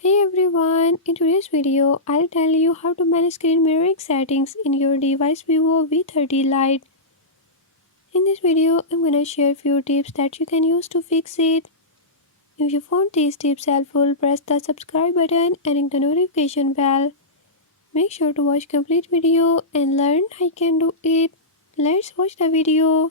Hey everyone, in today's video, I'll tell you how to manage screen mirroring settings in your device Vivo V30 Lite. In this video, I'm gonna share few tips that you can use to fix it. If you found these tips helpful, press the subscribe button and ring the notification bell. Make sure to watch complete video and learn how you can do it. Let's watch the video.